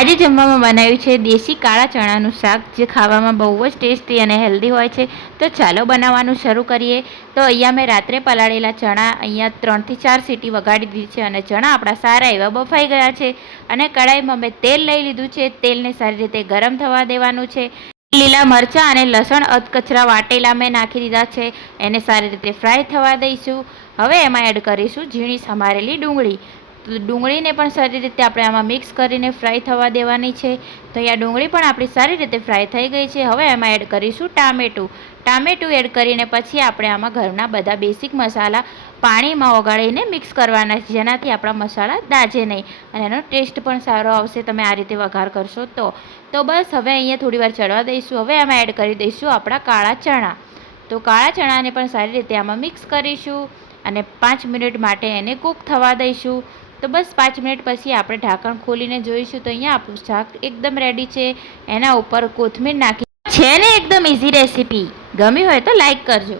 આજે જમવામાં બનાવ્યું છે દેશી કાળા ચણાનું શાક, જે ખાવામાં બહુ જ ટેસ્ટી અને હેલ્ધી હોય છે. તો ચાલો બનાવવાનું શરૂ કરીએ. તો અહીંયા મેં રાત્રે પલાળેલા ચણા અહીંયા 3 થી 4 સીટી વગાડી દીધી છે અને ચણા આપણા સારા એવા બફાઈ ગયા છે. અને કઢાઈમાં મેં તેલ લઈ લીધું છે. તેલને સારી રીતે ગરમ થવા દેવાનું છે. લીલા મરચાં અને લસણ અધકચરા વાટેલા મેં નાખી દીધા છે. એને સારી રીતે ફ્રાય થવા દઈશું. હવે એમાં એડ કરીશું ઝીણી સમારેલી ડુંગળી. ડુંગળીને પણ સારી રીતે આપણે આમાં મિક્સ કરીને ફ્રાય થવા દેવાની છે. તો અહીંયા ડુંગળી પણ આપણી સારી રીતે ફ્રાય થઈ ગઈ છે. હવે એમાં એડ કરીશું ટામેટું એડ કરીને પછી આપણે આમાં ઘરના બધા બેસિક મસાલા પાણીમાં ઓગાળીને મિક્સ કરવાના છે, જેનાથી આપણા મસાલા દાઝે નહીં અને એનો ટેસ્ટ પણ સારો આવશે તમે આ રીતે વઘાર કરશો તો બસ હવે અહીંયા થોડી વાર ચડવા દઈશું. હવે એમાં એડ કરી દઈશું આપણા કાળા ચણા. તો કાળા ચણાને પણ સારી રીતે આમાં મિક્સ કરીશું અને 5 મિનિટ માટે એને કૂક થવા દઈશું. તો બસ 5 મિનિટ પછી આપણે ઢાંકણ ખોલીને જોઈશું તો અહીંયા આપણું શાક એકદમ રેડી છે. એના ઉપર કોથમીર નાખી છે ને એકદમ ઇઝી રેસીપી. ગમી હોય તો લાઈક કરજો.